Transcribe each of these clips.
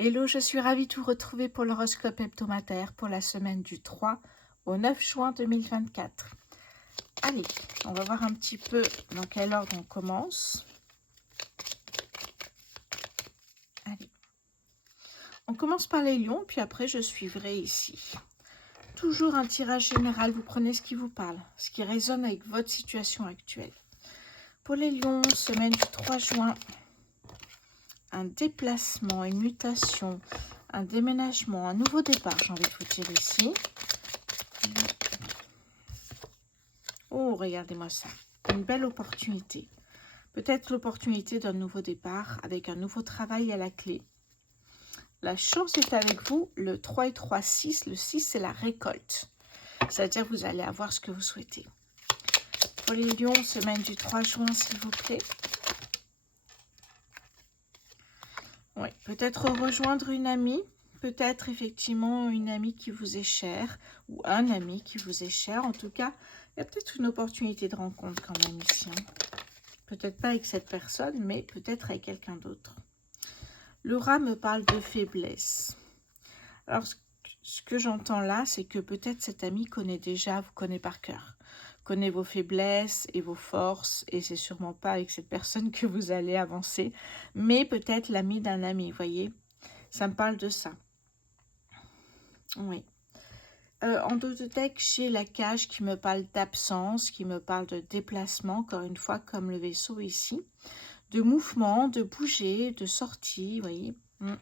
Hello, je suis ravie de vous retrouver pour l'horoscope hebdomadaire pour la semaine du 3 au 9 juin 2024. Allez, on va voir un petit peu dans quel ordre on commence. Allez, on commence par les lions, puis après je suivrai ici. Toujours un tirage général, vous prenez ce qui vous parle, ce qui résonne avec votre situation actuelle. Pour les lions, semaine du 3 juin, un déplacement, une mutation, un déménagement, un nouveau départ, j'ai envie de vous dire ici. Oh, regardez-moi ça, une belle opportunité. Peut-être l'opportunité d'un nouveau départ avec un nouveau travail à la clé. La chance est avec vous, le 3 et 3, 6. Le 6, c'est la récolte. C'est-à-dire que vous allez avoir ce que vous souhaitez. Pour les lions, semaine du 3 juin, s'il vous plaît. Oui, peut-être rejoindre une amie. Peut-être effectivement une amie qui vous est chère ou un ami qui vous est cher. En tout cas, il y a peut-être une opportunité de rencontre quand même ici. Peut-être pas avec cette personne, mais peut-être avec quelqu'un d'autre. Le rat me parle de faiblesse. Alors, ce que j'entends là, c'est que peut-être cet ami vous connaît par cœur. Connaît vos faiblesses et vos forces, et c'est sûrement pas avec cette personne que vous allez avancer, mais peut-être l'ami d'un ami, voyez. Ça me parle de ça. Oui. En dos de deck, j'ai la cage qui me parle d'absence, qui me parle de déplacement, encore une fois, comme le vaisseau ici. De mouvement, de bouger, de sortie, vous voyez. Que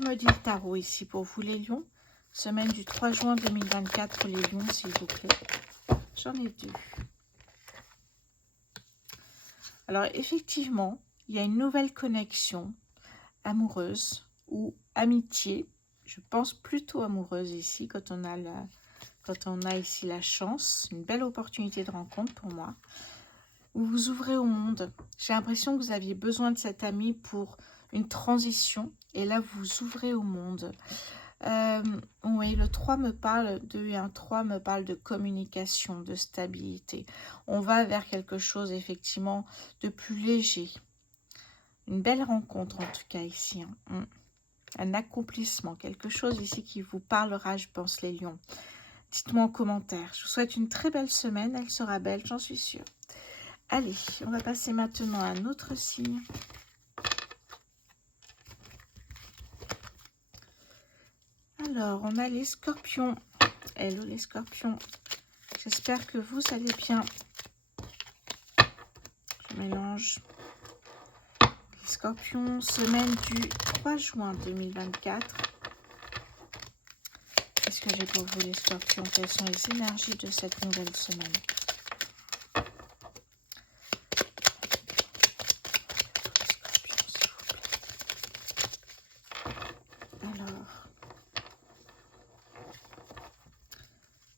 me dit le tarot ici pour vous les lions? Semaine du 3 juin 2024 pour les lions, s'il vous plaît. J'en ai deux. Alors effectivement, il y a une nouvelle connexion amoureuse ou amitié. Je pense plutôt amoureuse ici quand on a ici la chance. Une belle opportunité de rencontre pour moi. Vous vous ouvrez au monde. J'ai l'impression que vous aviez besoin de cet ami pour une transition. Et là, vous vous ouvrez au monde. Oui, le 3 me parle, 2 et un 3 me parle de communication, de stabilité. On va vers quelque chose, effectivement, de plus léger. Une belle rencontre, en tout cas, ici. Un accomplissement, quelque chose ici qui vous parlera, je pense, les lions. Dites-moi en commentaire. Je vous souhaite une très belle semaine. Elle sera belle, j'en suis sûre. Allez, on va passer maintenant à un autre signe. Alors, on a les scorpions. Hello les scorpions. J'espère que vous allez bien. Je mélange. Les scorpions, semaine du 3 juin 2024. Qu'est-ce que j'ai pour vous les scorpions? Quelles sont les énergies de cette nouvelle semaine?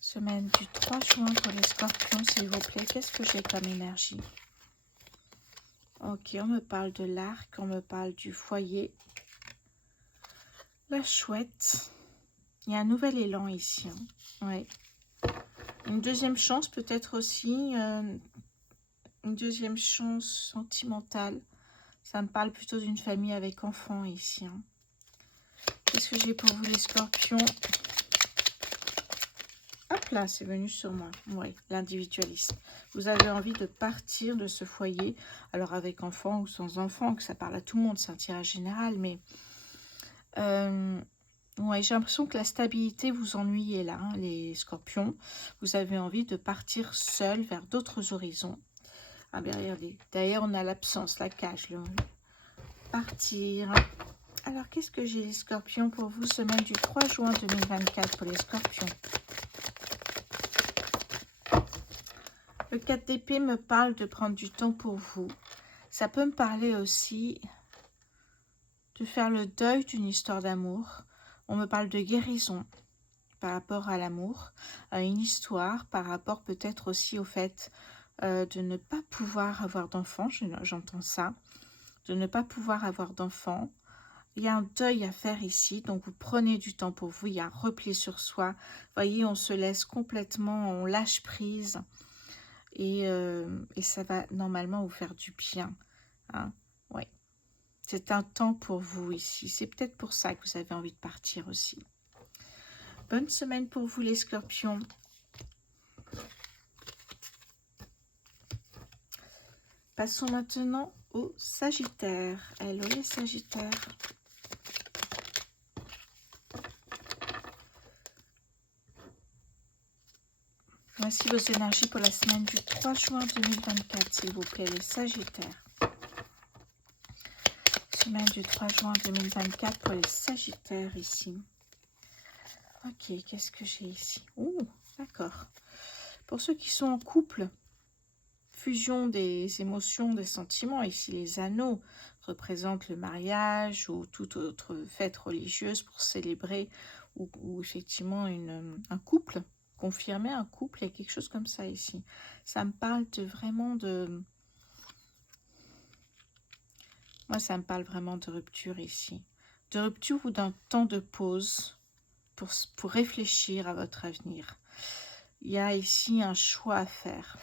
Semaine du 3 juin pour les scorpions, s'il vous plaît. Qu'est-ce que j'ai comme énergie? Ok, on me parle de l'arc, on me parle du foyer. La chouette. Il y a un nouvel élan ici. Ouais. Une deuxième chance peut-être aussi. Une deuxième chance sentimentale. Ça me parle plutôt d'une famille avec enfants ici. Qu'est-ce que j'ai pour vous les scorpions? Hop là, c'est venu sur moi. Oui, l'individualisme. Vous avez envie de partir de ce foyer, alors avec enfant ou sans enfant, que ça parle à tout le monde, c'est un tirage général, mais ouais, j'ai l'impression que la stabilité vous ennuyez là, les scorpions. Vous avez envie de partir seul vers d'autres horizons. Ah bien, regardez, d'ailleurs on a l'absence, la cage, partir. Alors, qu'est-ce que j'ai les scorpions pour vous, semaine du 3 juin 2024 pour les scorpions? Le 4 d'épée me parle de prendre du temps pour vous. Ça peut me parler aussi de faire le deuil d'une histoire d'amour. On me parle de guérison par rapport à l'amour, à une histoire, par rapport peut-être aussi au fait de ne pas pouvoir avoir d'enfants, j'entends ça, de ne pas pouvoir avoir d'enfants. Il y a un deuil à faire ici, donc vous prenez du temps pour vous, il y a un repli sur soi. Vous voyez, on se laisse complètement, on lâche prise. Et ça va normalement vous faire du bien. Hein, ouais. C'est un temps pour vous ici. C'est peut-être pour ça que vous avez envie de partir aussi. Bonne semaine pour vous les scorpions. Passons maintenant aux sagittaires. Hello les sagittaires. Voici vos énergies pour la semaine du 3 juin 2024, s'il vous plaît, les sagittaires. Semaine du 3 juin 2024 pour les sagittaires ici. Ok, qu'est-ce que j'ai ici? Oh, d'accord. Pour ceux qui sont en couple, fusion des émotions, des sentiments. Ici, les anneaux représentent le mariage ou toute autre fête religieuse pour célébrer ou effectivement un couple, confirmer un couple. Il y a quelque chose comme ça ici. Ça me parle vraiment de... Moi, ça me parle vraiment de rupture ici. De rupture ou d'un temps de pause pour réfléchir à votre avenir. Il y a ici un choix à faire.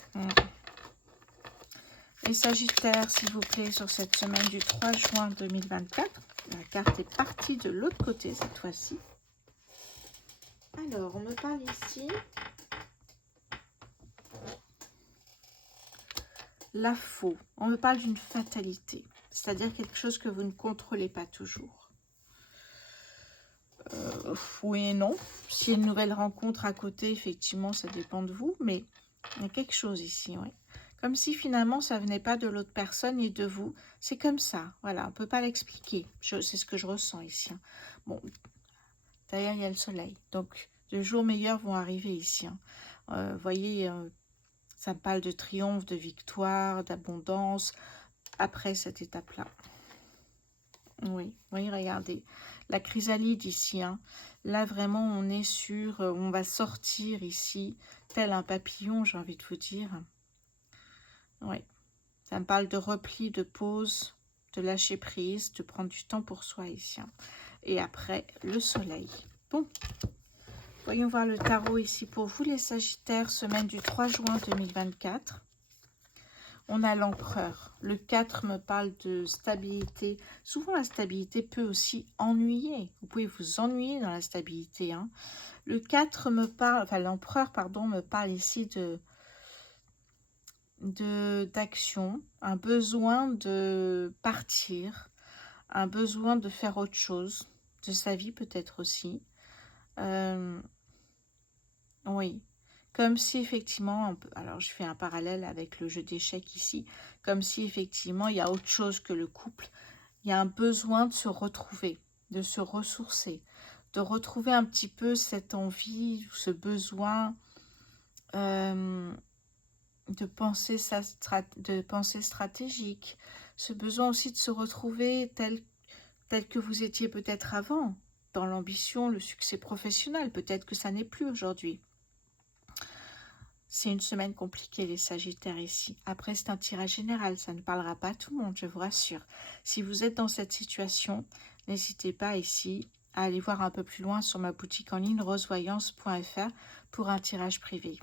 Les sagittaires, s'il vous plaît, sur cette semaine du 3 juin 2024. La carte est partie de l'autre côté cette fois-ci. Alors, on me parle ici. La faux. On me parle d'une fatalité. C'est-à-dire quelque chose que vous ne contrôlez pas toujours. Oui et non. S'il y a une nouvelle rencontre à côté, effectivement, ça dépend de vous. Mais il y a quelque chose ici, oui. Comme si finalement, ça venait pas de l'autre personne et de vous. C'est comme ça, voilà, on ne peut pas l'expliquer. C'est ce que je ressens ici. Bon, derrière, il y a le soleil. Donc, de jours meilleurs vont arriver ici. Vous voyez, ça me parle de triomphe, de victoire, d'abondance, après cette étape-là. Oui, regardez. La chrysalide ici. Là, vraiment, on est sur... on va sortir ici, tel un papillon, j'ai envie de vous dire. Oui, ça me parle de repli, de pause, de lâcher prise, de prendre du temps pour soi ici. Et après, le soleil. Bon, voyons voir le tarot ici pour vous, les sagittaires, semaine du 3 juin 2024. On a l'empereur. Le 4 me parle de stabilité. Souvent, la stabilité peut aussi ennuyer. Vous pouvez vous ennuyer dans la stabilité. Le 4 me parle, enfin l'empereur, pardon, me parle ici d'action, un besoin de partir, un besoin de faire autre chose, de sa vie peut-être aussi. Oui, comme si effectivement, alors je fais un parallèle avec le jeu d'échecs ici, comme si effectivement il y a autre chose que le couple, il y a un besoin de se retrouver, de se ressourcer, de retrouver un petit peu cette envie, ce besoin de pensée stratégique, ce besoin aussi de se retrouver tel que vous étiez peut-être avant, dans l'ambition, le succès professionnel, peut-être que ça n'est plus aujourd'hui. C'est une semaine compliquée, les sagittaires ici. Après, c'est un tirage général, ça ne parlera pas à tout le monde, je vous rassure. Si vous êtes dans cette situation, n'hésitez pas ici à aller voir un peu plus loin sur ma boutique en ligne rosevoyance.fr pour un tirage privé.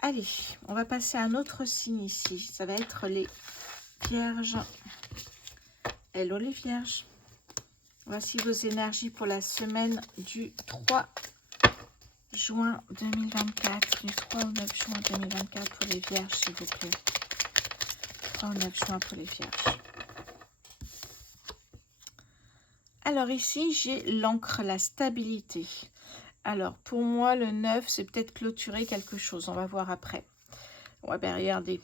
Allez, on va passer à un autre signe ici. Ça va être les vierges. Hello les vierges. Voici vos énergies pour la semaine du 3 juin 2024. Du 3 au 9 juin 2024 pour les vierges, s'il vous plaît. 3 au 9 juin pour les vierges. Alors ici, j'ai l'encre, la stabilité. Alors, pour moi, le 9, c'est peut-être clôturer quelque chose. On va voir après. Ouais, ben regardez.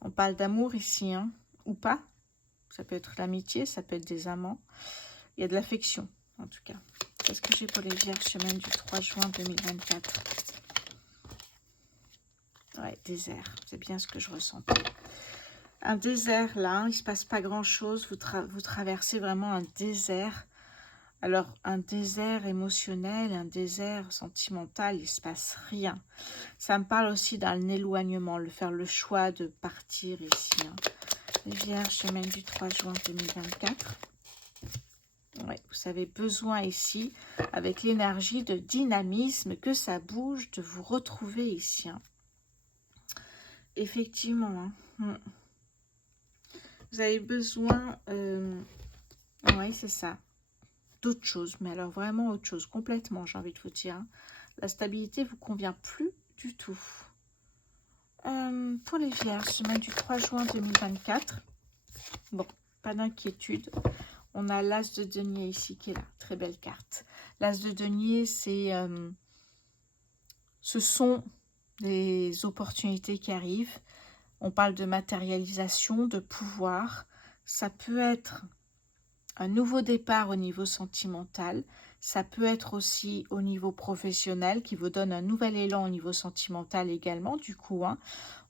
On parle d'amour ici, ou pas. Ça peut être l'amitié, ça peut être des amants. Il y a de l'affection, en tout cas. Qu'est-ce que j'ai pour les vierges, semaine du 3 juin 2024? Ouais, désert. C'est bien ce que je ressentais. Un désert, là, il ne se passe pas grand-chose. Vous traversez vraiment un désert. Alors, un désert émotionnel, un désert sentimental, il ne se passe rien. Ça me parle aussi d'un éloignement, faire le choix de partir ici. Les vierges, semaine du 3 juin 2024. Ouais, vous avez besoin ici, avec l'énergie de dynamisme, que ça bouge, de vous retrouver ici. Effectivement. Vous avez besoin, oui, c'est ça, d'autre chose, mais alors vraiment autre chose, complètement, j'ai envie de vous dire. La stabilité vous convient plus du tout. Pour les Vierges, semaine du 3 juin 2024. Bon, pas d'inquiétude. On a l'As de denier ici qui est là. Très belle carte. L'As de denier, ce sont des opportunités qui arrivent. On parle de matérialisation, de pouvoir. Ça peut être un nouveau départ au niveau sentimental. Ça peut être aussi au niveau professionnel qui vous donne un nouvel élan au niveau sentimental également, du coup. Hein.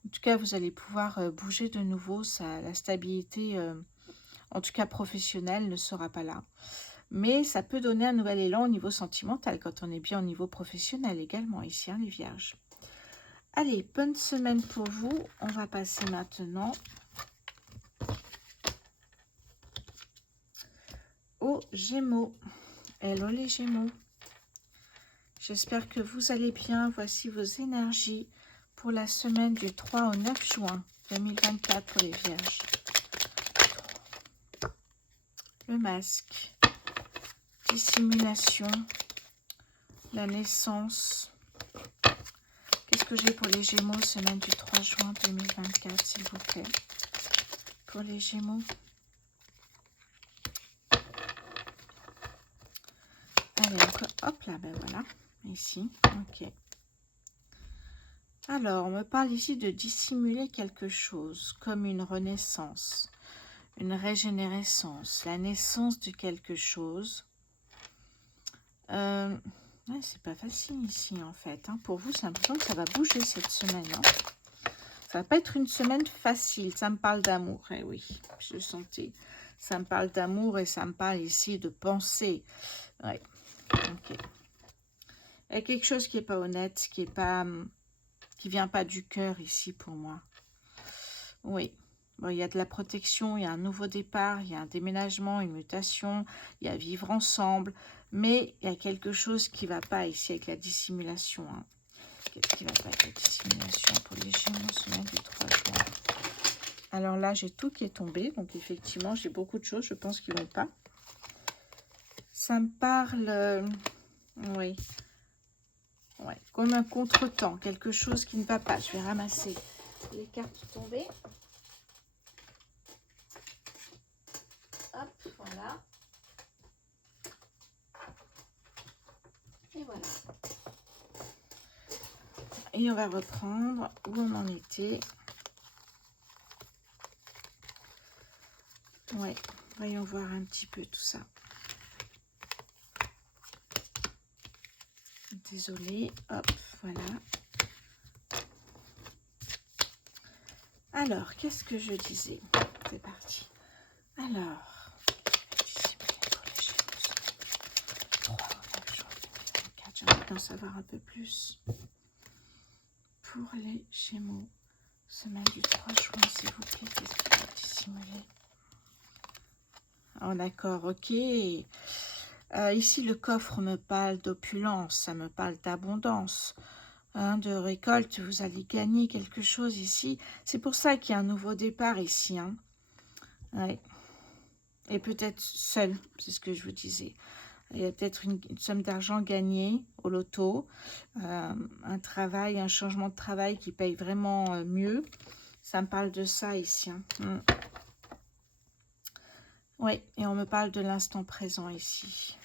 En tout cas, vous allez pouvoir bouger de nouveau. La stabilité, en tout cas professionnelle, ne sera pas là. Mais ça peut donner un nouvel élan au niveau sentimental quand on est bien au niveau professionnel également ici, hein, les Vierges. Allez, bonne semaine pour vous. On va passer maintenant aux Gémeaux. Hello les Gémeaux. J'espère que vous allez bien. Voici vos énergies pour la semaine du 3 au 9 juin 2024 pour les Vierges. Le masque, dissimulation, la naissance. Qu'est-ce que j'ai pour les Gémeaux, semaine du 3 juin 2024, s'il vous plaît, pour les Gémeaux. Allez, encore, hop là, ben voilà, ici, ok. Alors, on me parle ici de dissimuler quelque chose, comme une renaissance, une régénérescence, la naissance de quelque chose. Ouais, c'est pas facile ici, en fait. Hein. Pour vous, c'est l'impression que ça va bouger cette semaine. Hein. Ça va pas être une semaine facile. Ça me parle d'amour, eh oui, je le sentais. Ça me parle d'amour et ça me parle ici de pensée. Ouais, ok. Il y a quelque chose qui n'est pas honnête, qui vient pas du cœur ici pour moi. Oui. Bon, il y a de la protection, il y a un nouveau départ, il y a un déménagement, une mutation, il y a vivre ensemble, mais il y a quelque chose qui ne va pas ici avec la dissimulation. Hein. Qu'est-ce qui ne va pas avec la dissimulation pour les Gémeaux, semaine du 3 juin? Alors là, j'ai tout qui est tombé, donc effectivement, j'ai beaucoup de choses, je pense qu'ils ne vont pas. Ça me parle, oui, ouais, comme un contretemps, quelque chose qui ne va pas. Je vais ramasser les cartes tombées. Hop, voilà. Et voilà. Et on va reprendre où on en était. Ouais, voyons voir un petit peu tout ça. Désolée, hop, voilà. Alors, qu'est-ce que je disais? C'est parti. Alors, j'aimerais en savoir un peu plus. Pour les Gémeaux, semaine du 3 juin, s'il vous plaît, qu'est-ce qui va dissimuler? Oh, d'accord, ok. Ici, le coffre me parle d'opulence, ça me parle d'abondance, hein, de récolte. Vous allez gagner quelque chose ici. C'est pour ça qu'il y a un nouveau départ ici. Hein. Ouais. Et peut-être seul, c'est ce que je vous disais. Il y a peut-être une somme d'argent gagnée au loto, un travail, un changement de travail qui paye vraiment mieux. Ça me parle de ça ici. Hein. Oui, et on me parle de l'instant présent ici.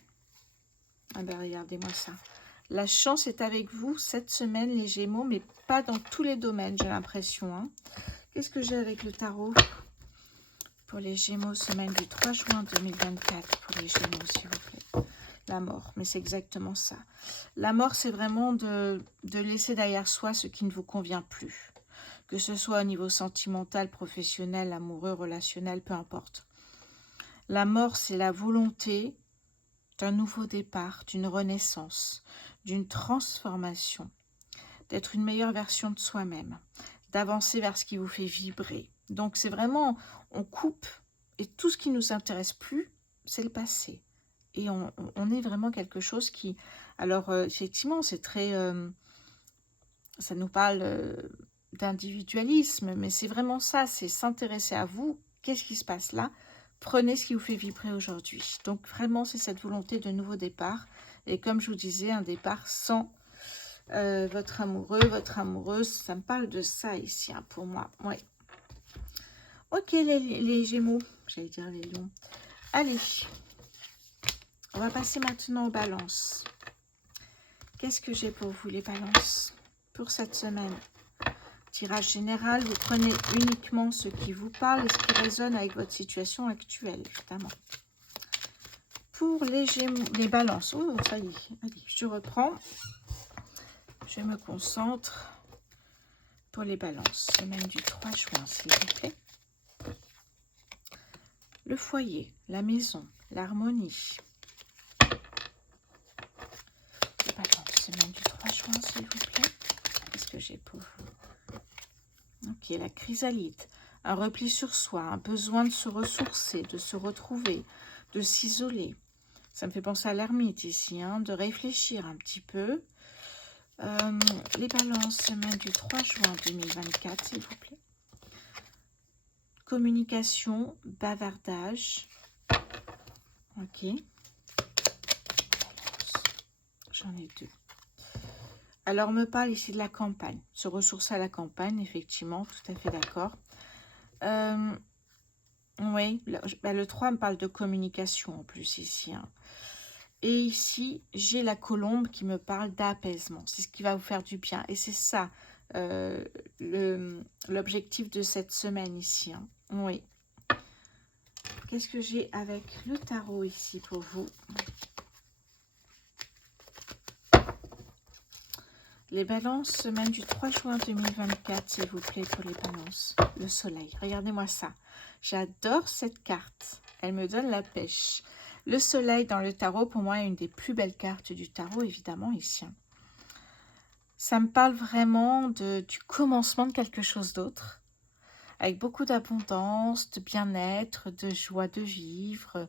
Ah ben regardez-moi ça. La chance est avec vous cette semaine, les Gémeaux, mais pas dans tous les domaines, j'ai l'impression. Hein. Qu'est-ce que j'ai avec le tarot pour les Gémeaux, semaine du 3 juin 2024, pour les Gémeaux, s'il vous plaît. La mort, mais c'est exactement ça. La mort, c'est vraiment de laisser derrière soi ce qui ne vous convient plus. Que ce soit au niveau sentimental, professionnel, amoureux, relationnel, peu importe. La mort, c'est la volonté d'un nouveau départ, d'une renaissance, d'une transformation, d'être une meilleure version de soi-même, d'avancer vers ce qui vous fait vibrer. Donc c'est vraiment, on coupe, et tout ce qui ne nous intéresse plus, c'est le passé. Et on est vraiment quelque chose qui... Alors effectivement, c'est très... ça nous parle d'individualisme, mais c'est vraiment ça, c'est s'intéresser à vous Qu'est-ce qui se passe là? Prenez ce qui vous fait vibrer aujourd'hui. Donc vraiment, c'est cette volonté de nouveau départ. Et comme je vous disais, un départ sans votre amoureux, votre amoureuse. Ça me parle de ça ici, hein, pour moi. Ouais. Ok, les Gémeaux. J'allais dire les Lions. Allez. On va passer maintenant aux balances. Qu'est-ce que j'ai pour vous, les balances, pour cette semaine? Tirage général, vous prenez uniquement ce qui vous parle et ce qui résonne avec votre situation actuelle, évidemment. Pour les Gémeaux, les balances, oh, ça y est, allez, je reprends. Je me concentre pour les balances. Semaine du 3 juin, s'il vous plaît. Le foyer, la maison, l'harmonie. Les balances, semaine du 3 juin, s'il vous plaît. Qu'est-ce que j'ai pour vous? Ok, la chrysalide, un repli sur soi, un besoin de se ressourcer, de se retrouver, de s'isoler. Ça me fait penser à l'ermite ici, hein, de réfléchir un petit peu. Les balances, semaine du 3 juin 2024, s'il vous plaît. Communication, bavardage. Ok. J'en ai deux. Alors, on me parle ici de la campagne. Se ressourcer à la campagne, effectivement, tout à fait d'accord. Oui, le 3 me parle de communication en plus ici. Hein. Et ici, j'ai la colombe qui me parle d'apaisement. C'est ce qui va vous faire du bien. Et c'est ça, l'objectif de cette semaine ici. Hein. Oui. Qu'est-ce que j'ai avec le tarot ici pour vous? Les balances, semaine du 3 juin 2024, s'il vous plaît, pour les balances. Le soleil, regardez-moi ça. J'adore cette carte. Elle me donne la pêche. Le soleil dans le tarot, pour moi, est une des plus belles cartes du tarot, évidemment, ici. Ça me parle vraiment du commencement de quelque chose d'autre, avec beaucoup d'abondance, de bien-être, de joie de vivre.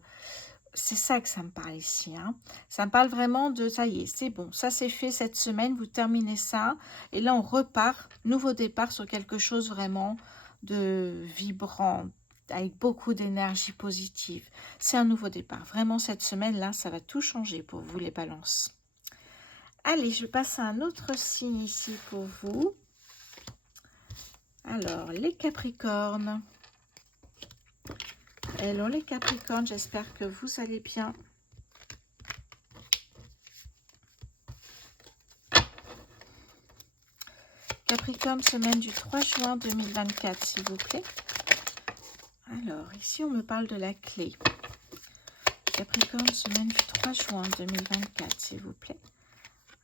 C'est ça que ça me parle ici. Hein. Ça me parle vraiment de, ça y est, c'est bon, ça c'est fait cette semaine, vous terminez ça. Et là, on repart, nouveau départ sur quelque chose vraiment de vibrant, avec beaucoup d'énergie positive. C'est un nouveau départ. Vraiment, cette semaine-là, ça va tout changer pour vous, les balances. Allez, je passe à un autre signe ici pour vous. Alors, les Capricornes. Hello les Capricornes, j'espère que vous allez bien. Capricorne, semaine du 3 juin 2024, s'il vous plaît. Alors, ici, on me parle de la clé. Capricorne, semaine du 3 juin 2024, s'il vous plaît.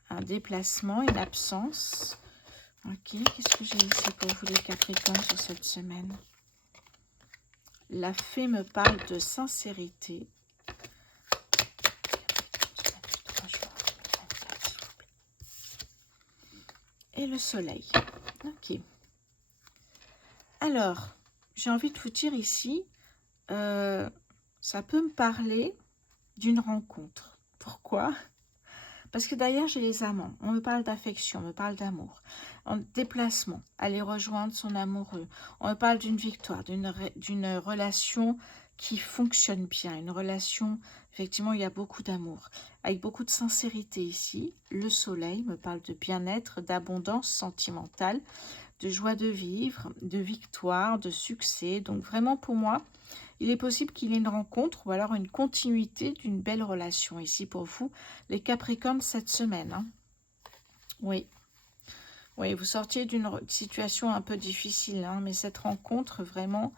Un déplacement, une absence. Ok, qu'est-ce que j'ai ici pour vous les Capricornes sur cette semaine? La fée me parle de sincérité. Et le soleil. Ok. Alors, j'ai envie de vous dire ici, ça peut me parler d'une rencontre. Pourquoi? Parce que d'ailleurs, j'ai les amants. On me parle d'affection, on me parle d'amour. En déplacement, aller rejoindre son amoureux. On me parle d'une victoire, d'une relation qui fonctionne bien. Une relation, effectivement, il y a beaucoup d'amour. Avec beaucoup de sincérité ici. Le soleil me parle de bien-être, d'abondance sentimentale, de joie de vivre, de victoire, de succès. Donc vraiment, pour moi, il est possible qu'il y ait une rencontre ou alors une continuité d'une belle relation ici pour vous, les Capricornes, cette semaine. Hein. Oui. Oui, vous sortiez d'une situation un peu difficile, hein, mais cette rencontre, vraiment,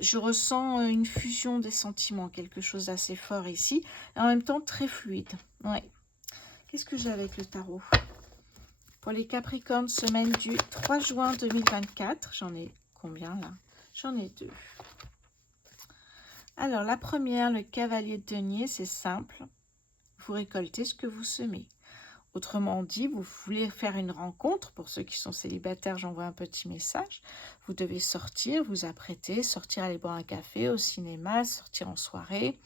je ressens une fusion des sentiments, quelque chose d'assez fort ici, et en même temps très fluide. Ouais. Qu'est-ce que j'ai avec le tarot? Pour les Capricornes, semaine du 3 juin 2024, j'en ai combien là? J'en ai deux. Alors, la première, le cavalier de denier, c'est simple. Vous récoltez ce que vous semez. Autrement dit, vous voulez faire une rencontre. Pour ceux qui sont célibataires, j'envoie un petit message. Vous devez sortir, vous apprêter, sortir aller boire un café, au cinéma, sortir en soirée,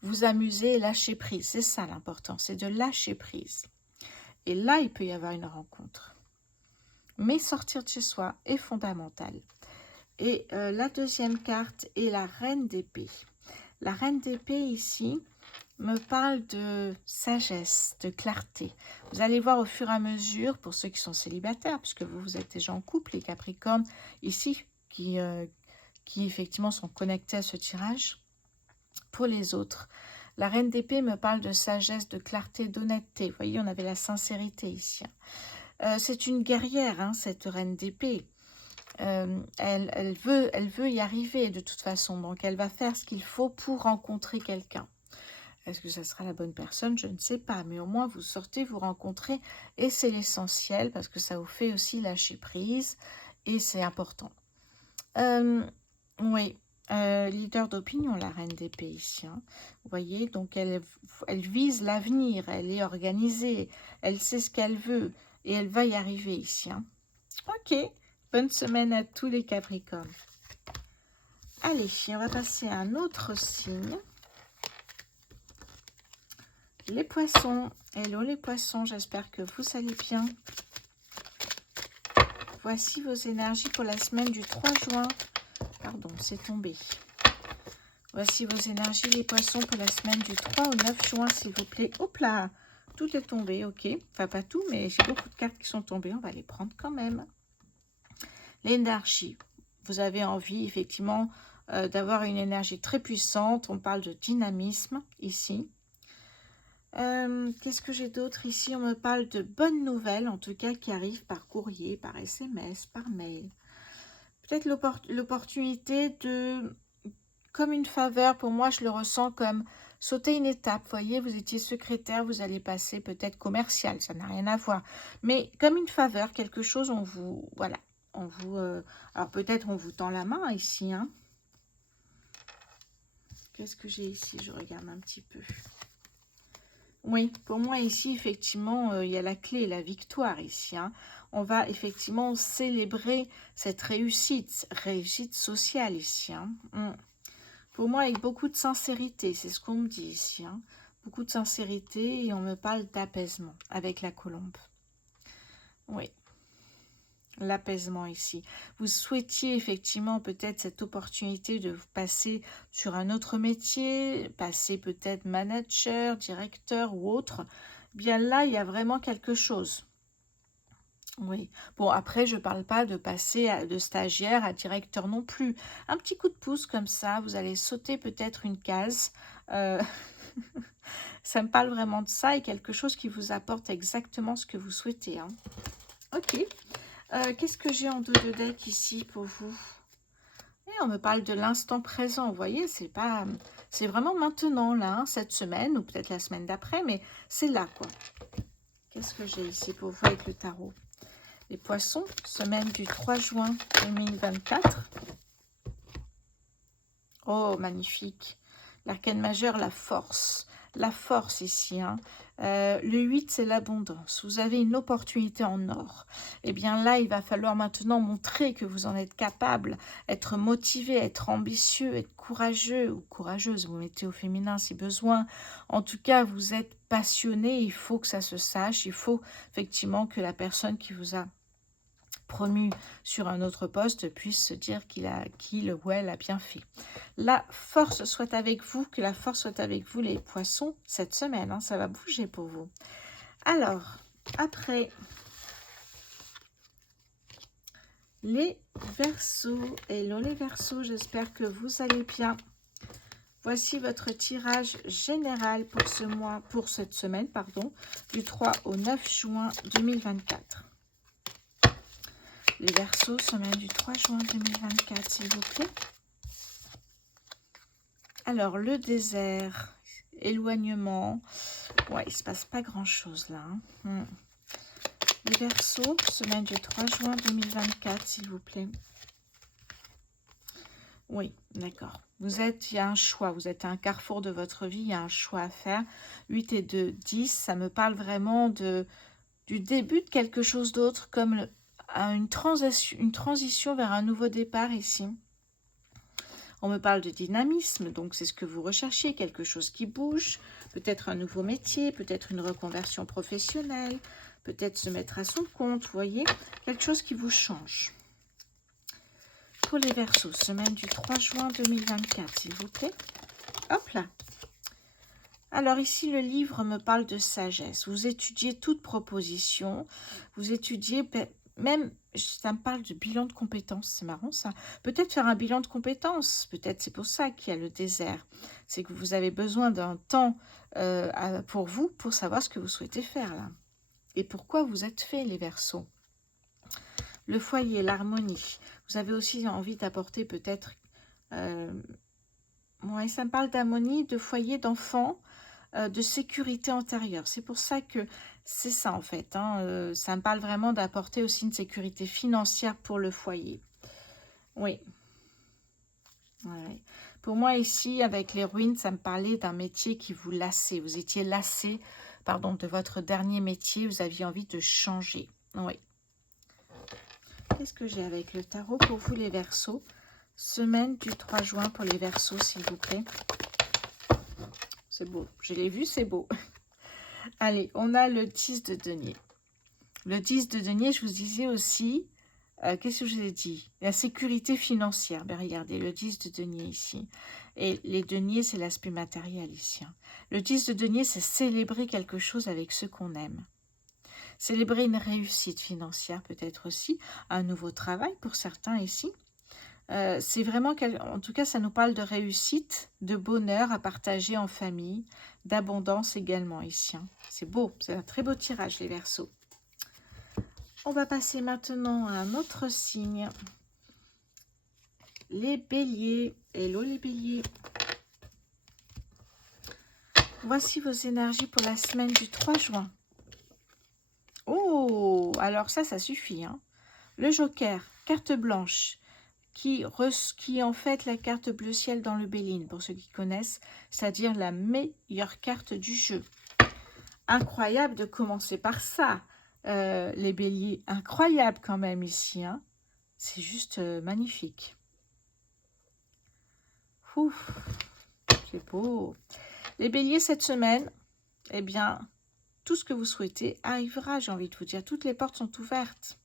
vous amuser et lâcher prise. C'est ça l'important, c'est de lâcher prise. Et là, il peut y avoir une rencontre. Mais sortir de chez soi est fondamental. Et la deuxième carte est la reine d'épée. La reine d'épée ici me parle de sagesse, de clarté. Vous allez voir au fur et à mesure, pour ceux qui sont célibataires, puisque vous êtes déjà en couple, les Capricornes, ici, qui effectivement sont connectés à ce tirage. Pour les autres, la reine d'épée me parle de sagesse, de clarté, d'honnêteté. Vous voyez, on avait la sincérité ici. C'est une guerrière, hein, cette reine d'épée. Elle veut y arriver de toute façon, donc elle va faire ce qu'il faut pour rencontrer quelqu'un. Est-ce que ça sera la bonne personne? Je ne sais pas, mais au moins vous sortez, vous rencontrez, et c'est l'essentiel, parce que ça vous fait aussi lâcher prise, et c'est important. Oui, leader d'opinion, la reine d'épée ici. Hein. Vous voyez, donc elle vise l'avenir, elle est organisée, elle sait ce qu'elle veut, et elle va y arriver ici. Hein. Ok, bonne semaine à tous les Capricornes. Allez, on va passer à un autre signe. Les poissons. Hello les poissons, j'espère que vous allez bien. Voici vos énergies pour la semaine du 3 juin. Pardon, c'est tombé. Voici vos énergies les poissons pour la semaine du 3 au 9 juin, s'il vous plaît. Hop là, tout est tombé, ok. Enfin, pas tout, mais j'ai beaucoup de cartes qui sont tombées. On va les prendre quand même. L'énergie. Vous avez envie, effectivement, d'avoir une énergie très puissante. On parle de dynamisme, ici. Qu'est-ce que j'ai d'autre ici? On me parle de bonnes nouvelles, en tout cas, qui arrivent par courrier, par SMS, par mail. Peut-être l'opportunité de, comme une faveur, pour moi, je le ressens comme sauter une étape. Vous voyez, vous étiez secrétaire, vous allez passer peut-être commercial, ça n'a rien à voir. Mais comme une faveur, quelque chose, on vous, voilà, on vous, alors peut-être on vous tend la main ici. Hein. Qu'est-ce que j'ai ici? Je regarde un petit peu. Oui, pour moi ici, effectivement, il y a la clé, la victoire ici. Hein. On va effectivement célébrer cette réussite sociale ici. Hein. Pour moi, avec beaucoup de sincérité, c'est ce qu'on me dit ici. Hein. Beaucoup de sincérité et on me parle d'apaisement avec la colombe. Oui, l'apaisement ici. Vous souhaitiez effectivement peut-être cette opportunité de vous passer sur un autre métier, passer peut-être manager, directeur ou autre. Bien là, il y a vraiment quelque chose. Oui. Bon, après, je ne parle pas de passer de stagiaire à directeur non plus. Un petit coup de pouce comme ça, vous allez sauter peut-être une case. Ça me parle vraiment de ça et quelque chose qui vous apporte exactement ce que vous souhaitez. Hein. Ok. Qu'est-ce que j'ai en dos de deck ici pour vous? Et on me parle de l'instant présent, vous voyez, c'est vraiment maintenant, là, hein, cette semaine, ou peut-être la semaine d'après, mais c'est là, quoi. Qu'est-ce que j'ai ici pour vous avec le tarot? Les poissons, semaine du 3 juin 2024. Oh, magnifique. L'arcane majeur, la force. La force ici. Hein. Le 8, c'est l'abondance. Vous avez une opportunité en or. Et bien là, il va falloir maintenant montrer que vous en êtes capable, être motivé, être ambitieux, être courageux ou courageuse. Vous mettez au féminin si besoin. En tout cas, vous êtes passionné. Il faut que ça se sache. Il faut effectivement que la personne qui vous a promu sur un autre poste puisse se dire qu'il ou elle a bien fait. La force soit avec vous, que la force soit avec vous les poissons cette semaine, hein, ça va bouger pour vous. Alors, après, les Verseaux, hello les Verseaux, j'espère que vous allez bien. Voici votre tirage général pour ce mois, pour cette semaine, pardon, du 3 au 9 juin 2024. Les Verseaux, semaine du 3 juin 2024, s'il vous plaît. Alors, le désert, éloignement. Ouais, il ne se passe pas grand-chose là. Hein. Les Verseaux, semaine du 3 juin 2024, s'il vous plaît. Oui, d'accord. Il y a un choix. Vous êtes à un carrefour de votre vie. Il y a un choix à faire. 8 et 2, 10. Ça me parle vraiment du début de quelque chose d'autre, comme une transition vers un nouveau départ ici. On me parle de dynamisme, donc c'est ce que vous recherchez, quelque chose qui bouge, peut-être un nouveau métier, peut-être une reconversion professionnelle, peut-être se mettre à son compte, vous voyez, quelque chose qui vous change. pour les Verseaux, semaine du 3 juin 2024, s'il vous plaît. Hop là. Alors ici, le livre me parle de sagesse. Vous étudiez toute proposition, vous étudiez même, ça me parle de bilan de compétences, c'est marrant ça. Peut-être faire un bilan de compétences, peut-être c'est pour ça qu'il y a le désert. C'est que vous avez besoin d'un temps pour vous, pour savoir ce que vous souhaitez faire là. Et pourquoi vous êtes fait, les Verseaux. Le foyer, l'harmonie. Vous avez aussi envie d'apporter peut-être... ouais, ça me parle d'harmonie, de foyer, d'enfants, de sécurité antérieure. C'est pour ça que c'est ça en fait. Hein, ça me parle vraiment d'apporter aussi une sécurité financière pour le foyer. Oui. Ouais. Pour moi ici, avec les ruines, ça me parlait d'un métier qui vous lassait. Vous étiez lassé, pardon, de votre dernier métier. Vous aviez envie de changer. Oui. Qu'est-ce que j'ai avec le tarot pour vous les Verseaux? Semaine du 3 juin pour les Verseaux, s'il vous plaît. C'est beau. Je l'ai vu, c'est beau. Allez, on a le 10 de denier. Le 10 de denier, je vous disais aussi, qu'est-ce que je vous ai dit? La sécurité financière. Ben, regardez, le 10 de denier ici. Et les deniers, c'est l'aspect matériel ici. Hein. Le 10 de denier, c'est célébrer quelque chose avec ceux qu'on aime. Célébrer une réussite financière peut-être aussi, un nouveau travail pour certains ici. C'est vraiment, en tout cas, ça nous parle de réussite, de bonheur à partager en famille, d'abondance également ici. Hein. C'est beau, c'est un très beau tirage, les Verseaux. On va passer maintenant à un autre signe. Les Béliers. Hello les Béliers. Voici vos énergies pour la semaine du 3 juin. Oh, alors ça suffit. Hein. Le Joker, carte blanche. Qui en fait la carte bleu ciel dans le Béline, pour ceux qui connaissent, c'est-à-dire la meilleure carte du jeu. Incroyable de commencer par ça, les béliers. Incroyable quand même ici. Hein. C'est juste magnifique. Ouf, c'est beau. Les béliers, cette semaine, eh bien, tout ce que vous souhaitez arrivera, j'ai envie de vous dire. Toutes les portes sont ouvertes.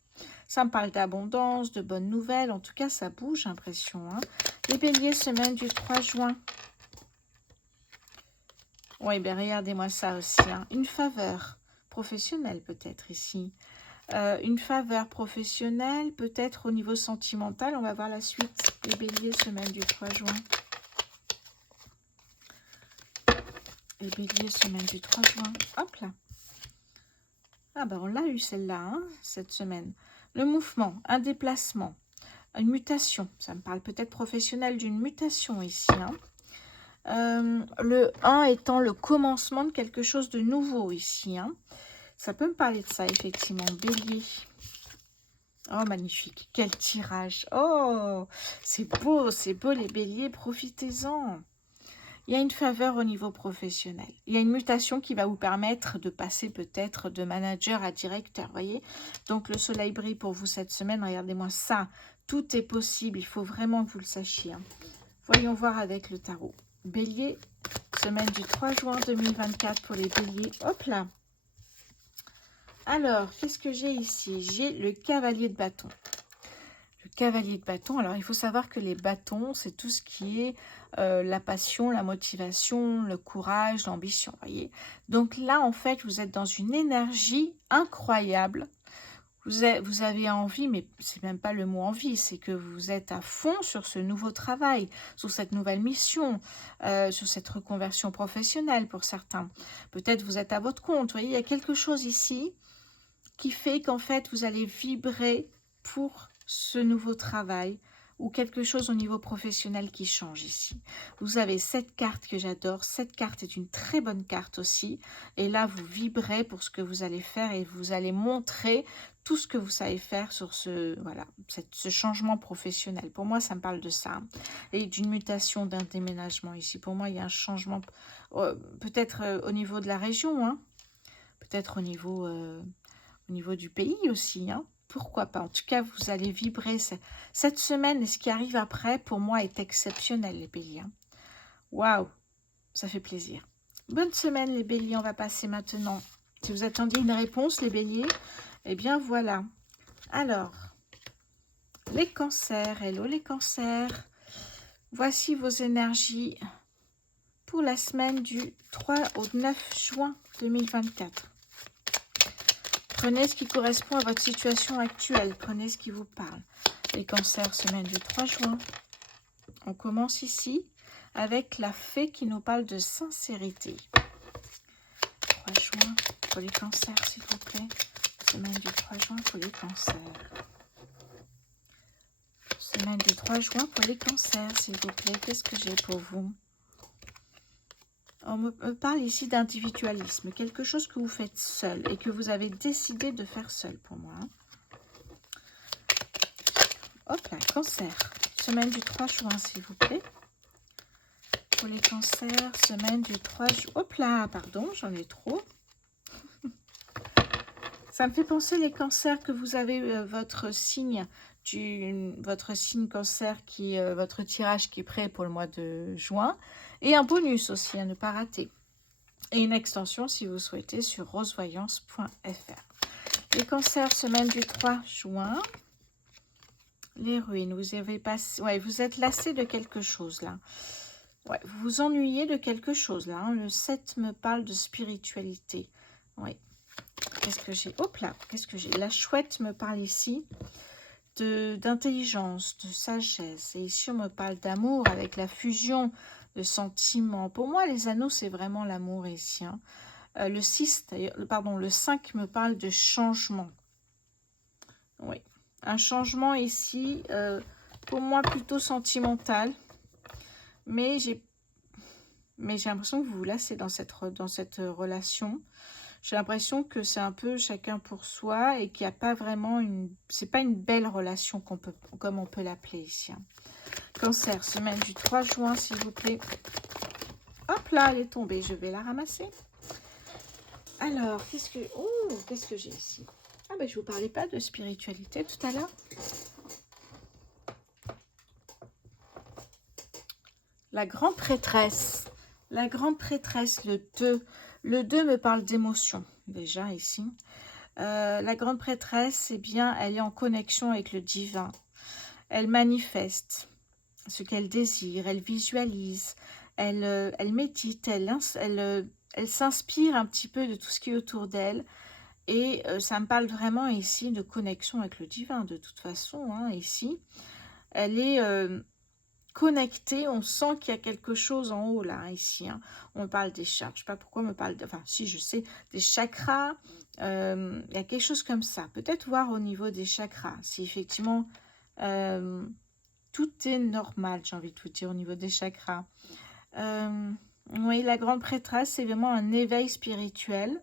Ça me parle d'abondance, de bonnes nouvelles. En tout cas, ça bouge, j'ai l'impression. Hein. Les béliers, semaine du 3 juin. Oui, ben regardez-moi ça aussi. Hein. Une faveur professionnelle peut-être ici. Une faveur professionnelle, peut-être au niveau sentimental. On va voir la suite. Les béliers, semaine du 3 juin. Les béliers, semaine du 3 juin. Hop là. Ah ben on l'a eu celle-là, hein, cette semaine. Le mouvement, un déplacement, une mutation. Ça me parle peut-être professionnel d'une mutation ici. Hein. Le 1 étant le commencement de quelque chose de nouveau ici. Hein. Ça peut me parler de ça, effectivement. Bélier. Oh, magnifique. Quel tirage. Oh, c'est beau les béliers. Profitez-en. Il y a une faveur au niveau professionnel. Il y a une mutation qui va vous permettre de passer peut-être de manager à directeur, voyez. Donc, le soleil brille pour vous cette semaine. Regardez-moi ça. Tout est possible. Il faut vraiment que vous le sachiez. Hein. Voyons voir avec le tarot. Bélier, semaine du 3 juin 2024 pour les béliers. Hop là. Alors, qu'est-ce que j'ai ici? J'ai le cavalier de bâton. Le cavalier de bâton, alors il faut savoir que les bâtons, c'est tout ce qui est la passion, la motivation, le courage, l'ambition, voyez. Donc là, en fait, vous êtes dans une énergie incroyable. Vous avez envie, mais c'est même pas le mot envie, c'est que vous êtes à fond sur ce nouveau travail, sur cette nouvelle mission, sur cette reconversion professionnelle pour certains. Peut-être vous êtes à votre compte, voyez, il y a quelque chose ici qui fait qu'en fait, vous allez vibrer pour ce nouveau travail ou quelque chose au niveau professionnel qui change ici. Vous avez cette carte que j'adore. Cette carte est une très bonne carte aussi. Et là, vous vibrez pour ce que vous allez faire et vous allez montrer tout ce que vous savez faire sur ce changement professionnel. Pour moi, ça me parle de ça. Et d'une mutation, d'un déménagement ici. Pour moi, il y a un changement peut-être au niveau de la région, hein, peut-être au niveau du pays aussi, hein. Pourquoi pas? En tout cas, vous allez vibrer. Cette semaine et ce qui arrive après, pour moi, est exceptionnel, les béliers. Waouh, ça fait plaisir. Bonne semaine, les béliers. On va passer maintenant. Si vous attendiez une réponse, les béliers, eh bien, voilà. Alors, Les cancers, hello les cancers. Voici vos énergies pour la semaine du 3 au 9 juin 2024. Prenez ce qui correspond à votre situation actuelle. Prenez ce qui vous parle. Les cancers, semaine du 3 juin. On commence ici avec la fée qui nous parle de sincérité. 3 juin pour les cancers, s'il vous plaît. Semaine du 3 juin pour les cancers. Semaine du 3 juin pour les cancers, s'il vous plaît. Qu'est-ce que j'ai pour vous? On me parle ici d'individualisme. Quelque chose que vous faites seul et que vous avez décidé de faire seul pour moi. Hop là, cancer. Semaine du 3 juin, s'il vous plaît. Pour les cancers, semaine du 3 juin. Hop là, pardon, j'en ai trop. Ça me fait penser les cancers que vous avez votre signe cancer qui votre tirage qui est prêt pour le mois de juin et un bonus aussi à ne pas rater et une extension si vous souhaitez sur rosevoyance.fr. Les cancers, semaine du 3 juin. Les ruines, vous avez passé, ouais, vous êtes lassé de quelque chose là. Ouais, vous vous ennuyez de quelque chose là. Hein. Le 7 me parle de spiritualité. Oui. Qu'est-ce que j'ai? Hop là, qu'est-ce que j'ai? La chouette me parle ici d'intelligence, de sagesse. Et ici, on me parle d'amour avec la fusion de sentiments. Pour moi, les anneaux, c'est vraiment l'amour ici. Hein. Le 6, pardon, le 5 me parle de changement. Oui, un changement ici, pour moi, plutôt sentimental. Mais j'ai l'impression que vous vous lassez dans cette relation. J'ai l'impression que c'est un peu chacun pour soi et qu'il n'y a pas vraiment c'est pas une belle relation comme on peut l'appeler ici. Hein. Cancer, semaine du 3 juin, s'il vous plaît. Hop là, elle est tombée. Je vais la ramasser. Alors, qu'est-ce que j'ai ici? Ah ben, je vous parlais pas de spiritualité tout à l'heure. La grande prêtresse. La grande prêtresse, le 2. Le 2 me parle d'émotion, déjà, ici. La grande prêtresse, eh bien, elle est en connexion avec le divin. Elle manifeste ce qu'elle désire, elle visualise, elle médite, elle s'inspire un petit peu de tout ce qui est autour d'elle. Et ça me parle vraiment ici de connexion avec le divin, de toute façon, hein, ici. Elle est connectée, on sent qu'il y a quelque chose en haut, là, ici. Hein. On parle des chakras, je ne sais pas pourquoi on me parle, enfin, si, je sais, des chakras. Il y a quelque chose comme ça. Peut-être voir au niveau des chakras, si effectivement tout est normal, j'ai envie de vous dire, au niveau des chakras. Oui, la grande prêtresse, c'est vraiment un éveil spirituel.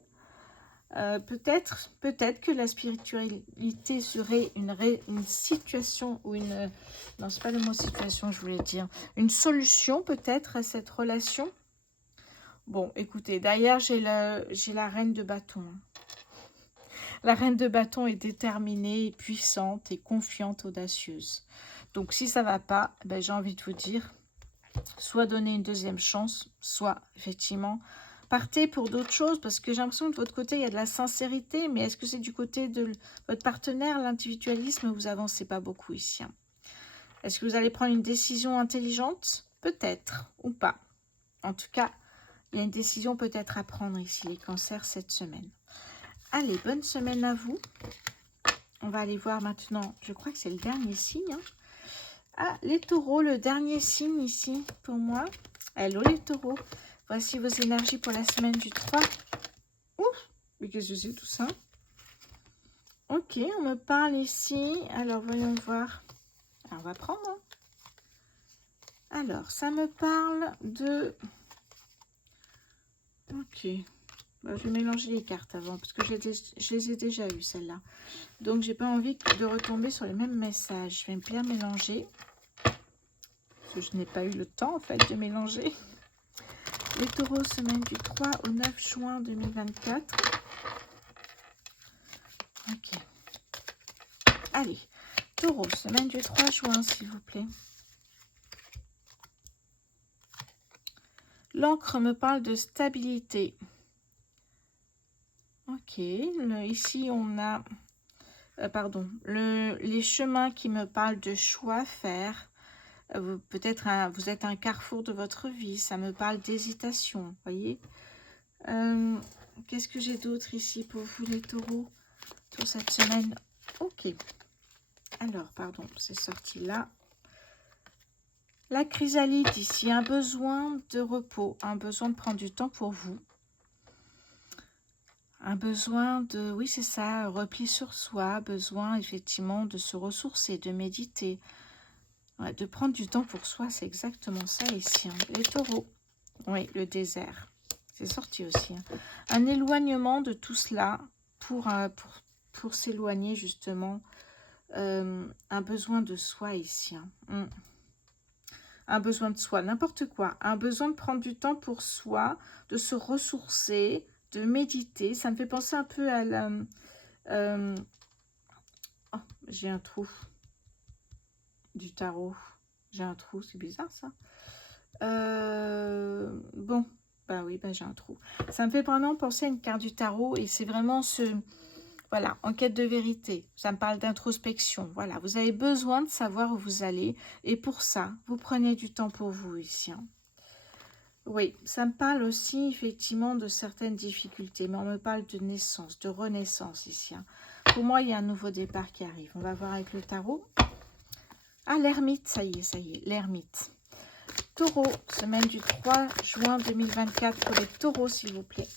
Peut-être que la spiritualité serait une situation ou une... Non, c'est pas le mot situation, je voulais dire. Une solution peut-être à cette relation. Bon, écoutez, derrière, j'ai la reine de bâton. La reine de bâton est déterminée, puissante et confiante, audacieuse. Donc, si ça ne va pas, ben, j'ai envie de vous dire, soit donner une deuxième chance, soit effectivement partez pour d'autres choses, parce que j'ai l'impression que de votre côté, il y a de la sincérité, mais est-ce que c'est du côté de votre partenaire, l'individualisme, vous avancez pas beaucoup ici? Hein. Est-ce que vous allez prendre une décision intelligente? Peut-être, ou pas. En tout cas, il y a une décision peut-être à prendre ici, les cancers, cette semaine. Allez, bonne semaine à vous. On va aller voir maintenant, je crois que c'est le dernier signe. Hein. Ah, les taureaux, le dernier signe ici pour moi. Hello les taureaux. Voici vos énergies pour la semaine du 3. Ouf, mais qu'est-ce que c'est tout ça? Ok, on me parle ici. Alors, voyons voir. Alors, on va prendre. Hein. Alors, ça me parle de... Ok. Bah, je vais mélanger les cartes avant, parce que je les ai déjà eues, celles-là. Donc, j'ai pas envie de retomber sur les mêmes messages. Je vais bien mélanger. Parce que je n'ai pas eu le temps, en fait, de mélanger. Les taureaux, semaine du 3 au 9 juin 2024. Ok. Allez, taureau, semaine du 3 juin, s'il vous plaît. L'encre me parle de stabilité. Ok, ici on a pardon, les chemins qui me parlent de choix à faire. Peut-être vous êtes un carrefour de votre vie. Ça me parle d'hésitation, voyez. Qu'est-ce que j'ai d'autre ici pour vous, les taureaux, pour cette semaine? Ok. Alors, pardon, c'est sorti là. La chrysalide ici, un besoin de repos, un besoin de prendre du temps pour vous. Un besoin de, oui c'est ça, repli sur soi, besoin effectivement de se ressourcer, de méditer, ouais, de prendre du temps pour soi, c'est exactement ça ici. Hein. Les taureaux, oui, le désert, c'est sorti aussi. Hein. Un éloignement de tout cela pour s'éloigner justement, un besoin de soi ici. Hein. Un besoin de soi, n'importe quoi, un besoin de prendre du temps pour soi, de se ressourcer, de méditer. Ça me fait penser un peu à la... Oh, j'ai un trou du tarot. J'ai un trou, c'est bizarre ça. Bon, bah oui, bah j'ai un trou. Ça me fait vraiment penser à une carte du tarot et c'est vraiment ce... Voilà, en quête de vérité. Ça me parle d'introspection. Voilà, vous avez besoin de savoir où vous allez. Et pour ça, vous prenez du temps pour vous ici. Hein. Oui, ça me parle aussi effectivement de certaines difficultés. Mais on me parle de naissance, de renaissance ici. Hein. Pour moi, il y a un nouveau départ qui arrive. On va voir avec le tarot. Ah, l'ermite, ça y est, l'ermite. Taureau, semaine du 3 juin 2024 pour les taureaux, s'il vous plaît.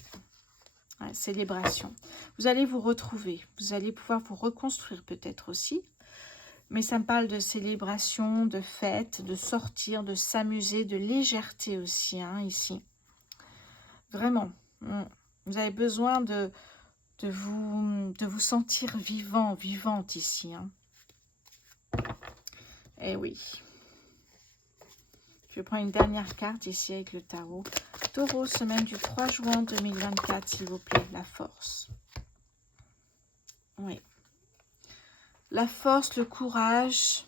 Ouais, célébration. Vous allez vous retrouver, vous allez pouvoir vous reconstruire peut-être aussi, mais ça me parle de célébration, de fête, de sortir, de s'amuser, de légèreté aussi, hein, ici. Vraiment, vous avez besoin de vous sentir vivant, vivante ici. Hein. Eh oui. Je prends une dernière carte ici avec le tarot. Taureau, semaine du 3 juin 2024, s'il vous plaît, la force. Oui. La force, le courage.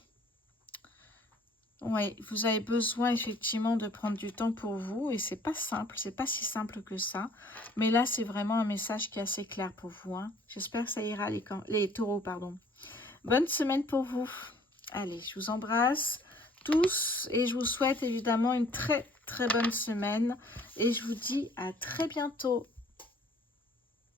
Oui, vous avez besoin effectivement de prendre du temps pour vous. Et c'est pas simple, c'est pas si simple que ça. Mais là, c'est vraiment un message qui est assez clair pour vous. Hein. J'espère que ça ira, les taureaux, pardon. Bonne semaine pour vous. Allez, je vous embrasse tous et je vous souhaite évidemment une très très bonne semaine. Et je vous dis à très bientôt.